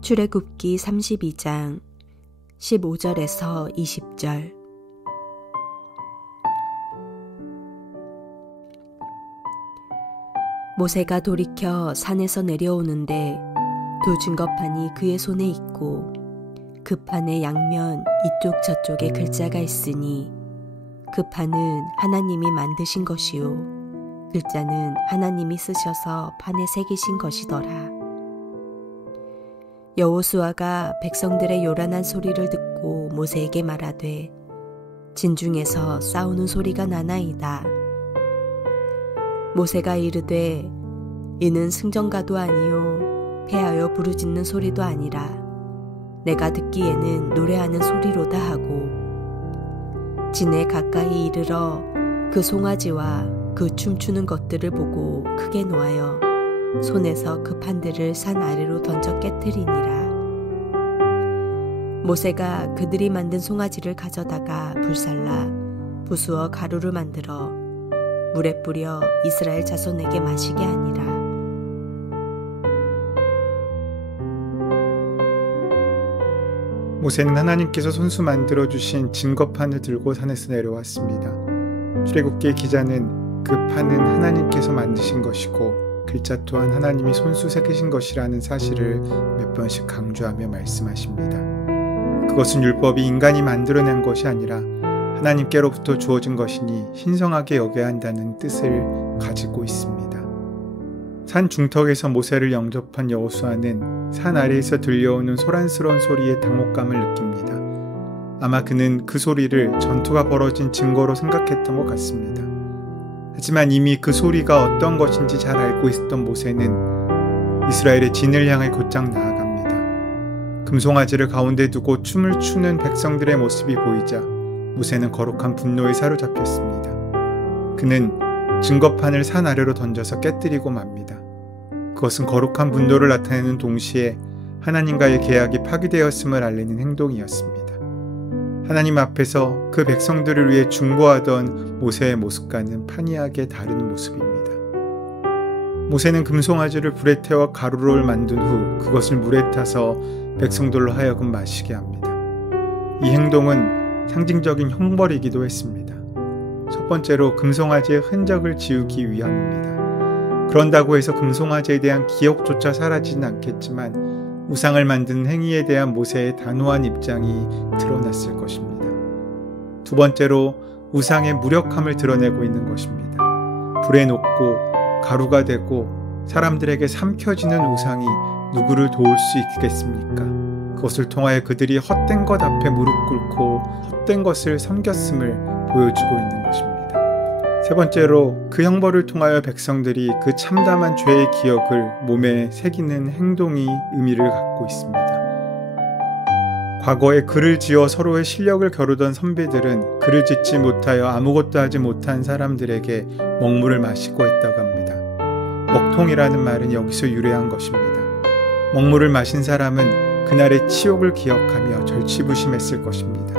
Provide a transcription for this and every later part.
출애굽기 32장 15절에서 20절. 모세가 돌이켜 산에서 내려오는데 두 증거판이 그의 손에 있고 그 판의 양면 이쪽 저쪽에 글자가 있으니 그 판은 하나님이 만드신 것이요 글자는 하나님이 쓰셔서 판에 새기신 것이더라. 여호수아가 백성들의 요란한 소리를 듣고 모세에게 말하되 진중에서 싸우는 소리가 나나이다. 모세가 이르되 이는 승전가도 아니요 패하여 부르짖는 소리도 아니라 내가 듣기에는 노래하는 소리로다 하고 진에 가까이 이르러 그 송아지와 그 춤추는 것들을 보고 크게 노하여 손에서 그 판들을 산 아래로 던져 깨뜨리니라. 모세가 그들이 만든 송아지를 가져다가 불살라 부수어 가루를 만들어 물에 뿌려 이스라엘 자손에게 마시게 하니라. 모세는 하나님께서 손수 만들어 주신 증거판을 들고 산에서 내려왔습니다. 출애굽기의 기자는 그 판은 하나님께서 만드신 것이고 글자 또한 하나님이 손수 새기신 것이라는 사실을 몇 번씩 강조하며 말씀하십니다. 그것은 율법이 인간이 만들어낸 것이 아니라 하나님께로부터 주어진 것이니 신성하게 여겨야 한다는 뜻을 가지고 있습니다. 산 중턱에서 모세를 영접한 여호수아는 산 아래에서 들려오는 소란스러운 소리에 당혹감을 느낍니다. 아마 그는 그 소리를 전투가 벌어진 증거로 생각했던 것 같습니다. 하지만 이미 그 소리가 어떤 것인지 잘 알고 있었던 모세는 이스라엘의 진을 향해 곧장 나아갑니다. 금송아지를 가운데 두고 춤을 추는 백성들의 모습이 보이자 모세는 거룩한 분노에 사로잡혔습니다. 그는 증거판을 산 아래로 던져서 깨뜨리고 맙니다. 그것은 거룩한 분노를 나타내는 동시에 하나님과의 계약이 파기되었음을 알리는 행동이었습니다. 하나님 앞에서 그 백성들을 위해 중보하던 모세의 모습과는 판이하게 다른 모습입니다. 모세는 금송아지를 불에 태워 가루를 만든 후 그것을 물에 타서 백성들로 하여금 마시게 합니다. 이 행동은 상징적인 형벌이기도 했습니다. 첫 번째로 금송아지의 흔적을 지우기 위함입니다. 그런다고 해서 금송아지에 대한 기억조차 사라지진 않겠지만 우상을 만드는 행위에 대한 모세의 단호한 입장이 드러났을 것입니다. 두 번째로 우상의 무력함을 드러내고 있는 것입니다. 불에 녹고 가루가 되고 사람들에게 삼켜지는 우상이 누구를 도울 수 있겠습니까? 그것을 통하여 그들이 헛된 것 앞에 무릎 꿇고 헛된 것을 섬겼음을 보여주고 있는 것입니다. 세 번째로 그 형벌을 통하여 백성들이 그 참담한 죄의 기억을 몸에 새기는 행동이 의미를 갖고 있습니다. 과거에 글을 지어 서로의 실력을 겨루던 선비들은 글을 짓지 못하여 아무것도 하지 못한 사람들에게 먹물을 마시고 했다고 합니다. 먹통이라는 말은 여기서 유래한 것입니다. 먹물을 마신 사람은 그날의 치욕을 기억하며 절치부심했을 것입니다.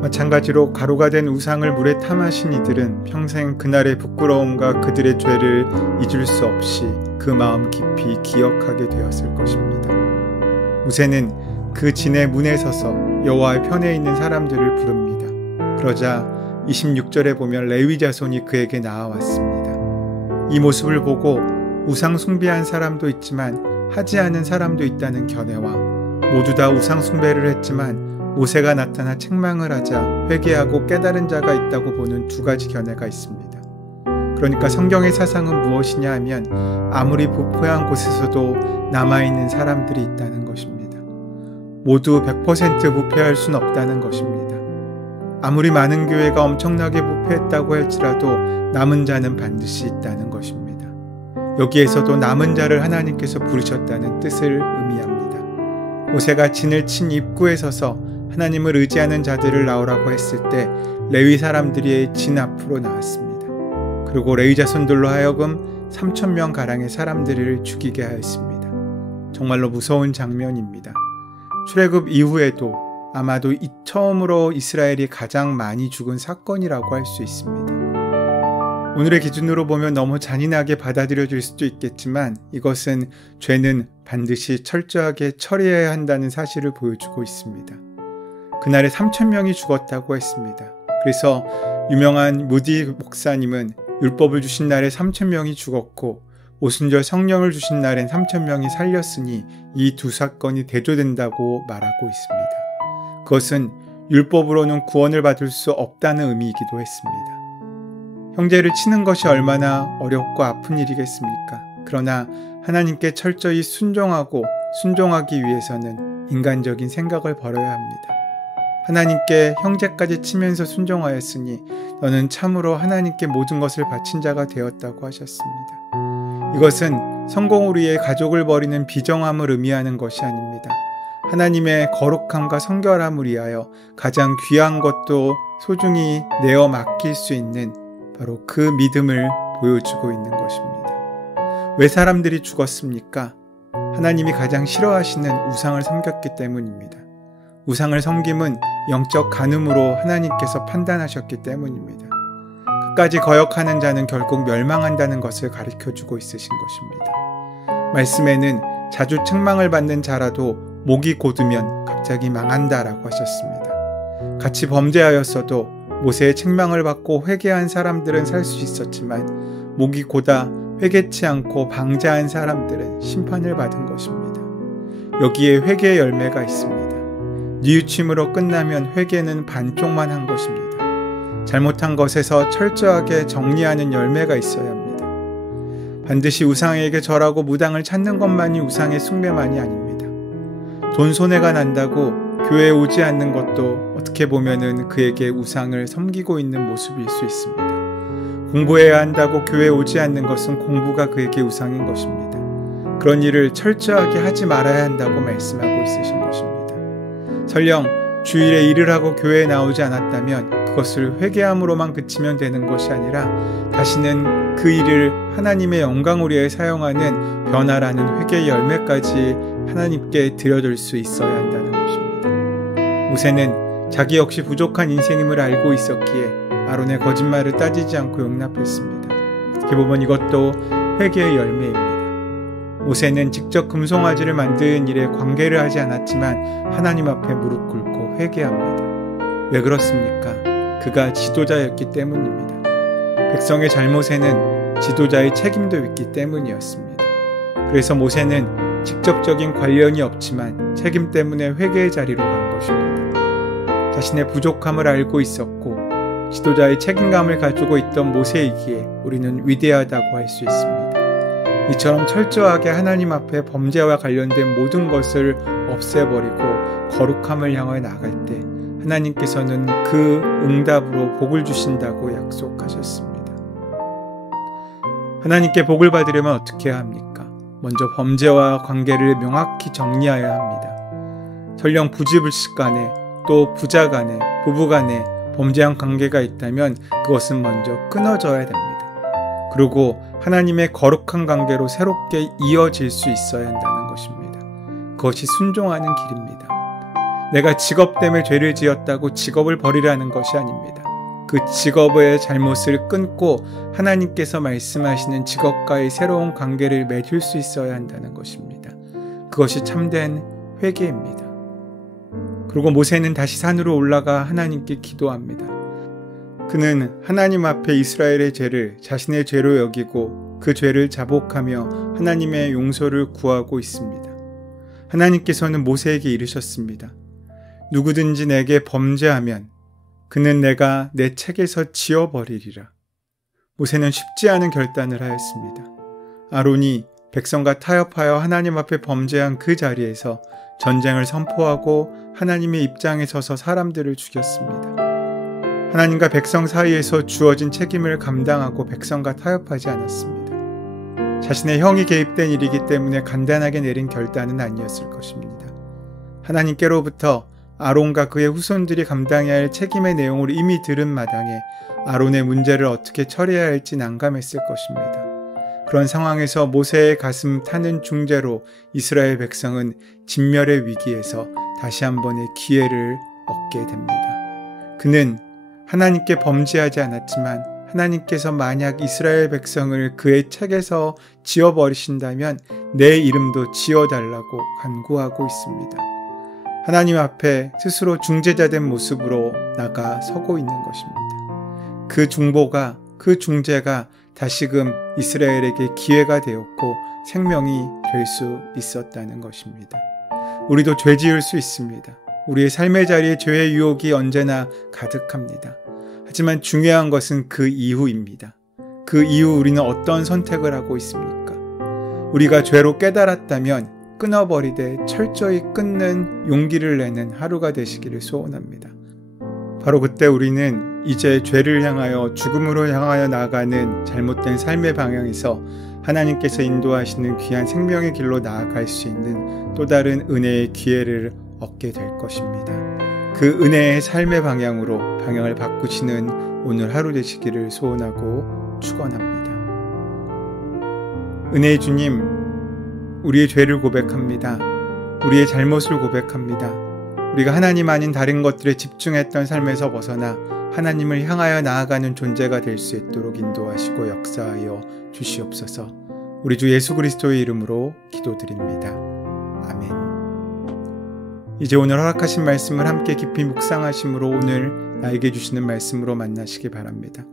마찬가지로 가루가 된 우상을 물에 타 마신 이들은 평생 그날의 부끄러움과 그들의 죄를 잊을 수 없이 그 마음 깊이 기억하게 되었을 것입니다. 모세는 그 진의 문에 서서 여호와의 편에 있는 사람들을 부릅니다. 그러자 26절에 보면 레위 자손이 그에게 나아왔습니다. 이 모습을 보고 우상 숭배한 사람도 있지만 하지 않은 사람도 있다는 견해와 모두 다 우상 숭배를 했지만 모세가 나타나 책망을 하자 회개하고 깨달은 자가 있다고 보는 두 가지 견해가 있습니다. 그러니까 성경의 사상은 무엇이냐 하면 아무리 부패한 곳에서도 남아있는 사람들이 있다는 것입니다. 모두 100% 부패할 수는 없다는 것입니다. 아무리 많은 교회가 엄청나게 부패했다고 할지라도 남은 자는 반드시 있다는 것입니다. 여기에서도 남은 자를 하나님께서 부르셨다는 뜻을 의미합니다. 모세가 진을 친 입구에 서서 하나님을 의지하는 자들을 나오라고 했을 때 레위 사람들이 진 앞으로 나왔습니다. 그리고 레위 자손들로 하여금 3,000명 가량의 사람들을 죽이게 하였습니다. 정말로 무서운 장면입니다. 출애굽 이후에도 아마도 처음으로 이스라엘이 가장 많이 죽은 사건이라고 할 수 있습니다. 오늘의 기준으로 보면 너무 잔인하게 받아들여질 수도 있겠지만 이것은 죄는 반드시 철저하게 처리해야 한다는 사실을 보여주고 있습니다. 그날에 3,000명이 죽었다고 했습니다. 그래서 유명한 무디 목사님은 율법을 주신 날에 3,000명이 죽었고 오순절 성령을 주신 날엔 3,000명이 살렸으니 이 두 사건이 대조된다고 말하고 있습니다. 그것은 율법으로는 구원을 받을 수 없다는 의미이기도 했습니다. 형제를 치는 것이 얼마나 어렵고 아픈 일이겠습니까? 그러나 하나님께 철저히 순종하기 위해서는 인간적인 생각을 버려야 합니다. 하나님께 형제까지 치면서 순종하였으니 너는 참으로 하나님께 모든 것을 바친 자가 되었다고 하셨습니다. 이것은 성공을 위해 가족을 버리는 비정함을 의미하는 것이 아닙니다. 하나님의 거룩함과 성결함을 위하여 가장 귀한 것도 소중히 내어 맡길 수 있는 바로 그 믿음을 보여주고 있는 것입니다. 왜 사람들이 죽었습니까? 하나님이 가장 싫어하시는 우상을 섬겼기 때문입니다. 우상을 섬김은 영적 간음으로 하나님께서 판단하셨기 때문입니다. 끝까지 거역하는 자는 결국 멸망한다는 것을 가르쳐주고 있으신 것입니다. 말씀에는 자주 책망을 받는 자라도 목이 곧으면 갑자기 망한다라고 하셨습니다. 같이 범죄하였어도 모세의 책망을 받고 회개한 사람들은 살 수 있었지만 목이 고다 회개치 않고 방자한 사람들은 심판을 받은 것입니다. 여기에 회개의 열매가 있습니다. 뉘우침으로 끝나면 회개는 반쪽만 한 것입니다. 잘못한 것에서 철저하게 정리하는 열매가 있어야 합니다. 반드시 우상에게 절하고 무당을 찾는 것만이 우상의 숭배만이 아닙니다. 돈 손해가 난다고 교회에 오지 않는 것도 어떻게 보면은 그에게 우상을 섬기고 있는 모습일 수 있습니다. 공부해야 한다고 교회에 오지 않는 것은 공부가 그에게 우상인 것입니다. 그런 일을 철저하게 하지 말아야 한다고 말씀하고 있으신 것입니다. 설령 주일에 일을 하고 교회에 나오지 않았다면 그것을 회개함으로만 그치면 되는 것이 아니라 다시는 그 일을 하나님의 영광을 위해 사용하는 변화라는 회개의 열매까지 하나님께 드려줄 수 있어야 한다는 것입니다. 모세는 자기 역시 부족한 인생임을 알고 있었기에 아론의 거짓말을 따지지 않고 용납했습니다. 어떻게 보면 이것도 회개의 열매입니다. 모세는 직접 금송아지를 만드는 일에 관계를 하지 않았지만 하나님 앞에 무릎 꿇고 회개합니다. 왜 그렇습니까? 그가 지도자였기 때문입니다. 백성의 잘못에는 지도자의 책임도 있기 때문이었습니다. 그래서 모세는 직접적인 관련이 없지만 책임 때문에 회개의 자리로 간 것입니다. 자신의 부족함을 알고 있었고 지도자의 책임감을 가지고 있던 모세이기에 우리는 위대하다고 할 수 있습니다. 이처럼 철저하게 하나님 앞에 범죄와 관련된 모든 것을 없애버리고 거룩함을 향해 나갈 때 하나님께서는 그 응답으로 복을 주신다고 약속하셨습니다. 하나님께 복을 받으려면 어떻게 해야 합니까? 먼저 범죄와 관계를 명확히 정리해야 합니다. 설령 부지불식 간에 또 부자 간에 부부 간에 범죄한 관계가 있다면 그것은 먼저 끊어져야 됩니다. 그리고 하나님의 거룩한 관계로 새롭게 이어질 수 있어야 한다는 것입니다. 그것이 순종하는 길입니다. 내가 직업 때문에 죄를 지었다고 직업을 버리라는 것이 아닙니다. 그 직업의 잘못을 끊고 하나님께서 말씀하시는 직업과의 새로운 관계를 맺을 수 있어야 한다는 것입니다. 그것이 참된 회개입니다. 그리고 모세는 다시 산으로 올라가 하나님께 기도합니다. 그는 하나님 앞에 이스라엘의 죄를 자신의 죄로 여기고 그 죄를 자복하며 하나님의 용서를 구하고 있습니다. 하나님께서는 모세에게 이르셨습니다. 누구든지 내게 범죄하면 그는 내가 내 책에서 지워버리리라. 모세는 쉽지 않은 결단을 하였습니다. 아론이 백성과 타협하여 하나님 앞에 범죄한 그 자리에서 전쟁을 선포하고 하나님의 입장에 서서 사람들을 죽였습니다. 하나님과 백성 사이에서 주어진 책임을 감당하고 백성과 타협하지 않았습니다. 자신의 형이 개입된 일이기 때문에 간단하게 내린 결단은 아니었을 것입니다. 하나님께로부터 아론과 그의 후손들이 감당해야 할 책임의 내용을 이미 들은 마당에 아론의 문제를 어떻게 처리해야 할지 난감했을 것입니다. 그런 상황에서 모세의 가슴 타는 중재로 이스라엘 백성은 진멸의 위기에서 다시 한 번의 기회를 얻게 됩니다. 그는 하나님께 범죄하지 않았지만 하나님께서 만약 이스라엘 백성을 그의 책에서 지워버리신다면 내 이름도 지워달라고 간구하고 있습니다. 하나님 앞에 스스로 중재자된 모습으로 나가 서고 있는 것입니다. 그 중보가, 그 중재가 다시금 이스라엘에게 기회가 되었고 생명이 될 수 있었다는 것입니다. 우리도 죄 지을 수 있습니다. 우리의 삶의 자리에 죄의 유혹이 언제나 가득합니다. 하지만 중요한 것은 그 이후입니다. 그 이후 우리는 어떤 선택을 하고 있습니까? 우리가 죄로 깨달았다면 끊어버리되 철저히 끊는 용기를 내는 하루가 되시기를 소원합니다. 바로 그때 우리는 이제 죄를 향하여 죽음으로 향하여 나아가는 잘못된 삶의 방향에서 하나님께서 인도하시는 귀한 생명의 길로 나아갈 수 있는 또 다른 은혜의 기회를 얻게 될 것입니다. 그 은혜의 삶의 방향으로 방향을 바꾸시는 오늘 하루 되시기를 소원하고 축원합니다. 은혜의 주님, 우리의 죄를 고백합니다. 우리의 잘못을 고백합니다. 우리가 하나님 아닌 다른 것들에 집중했던 삶에서 벗어나 하나님을 향하여 나아가는 존재가 될 수 있도록 인도하시고 역사하여 주시옵소서. 우리 주 예수 그리스도의 이름으로 기도드립니다. 아멘. 이제 오늘 허락하신 말씀을 함께 깊이 묵상하심으로 오늘 나에게 주시는 말씀으로 만나시기 바랍니다.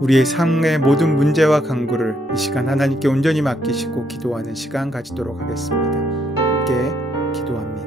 우리의 삶의 모든 문제와 간구를 이 시간 하나님께 온전히 맡기시고 기도하는 시간 가지도록 하겠습니다. 함께 기도합니다.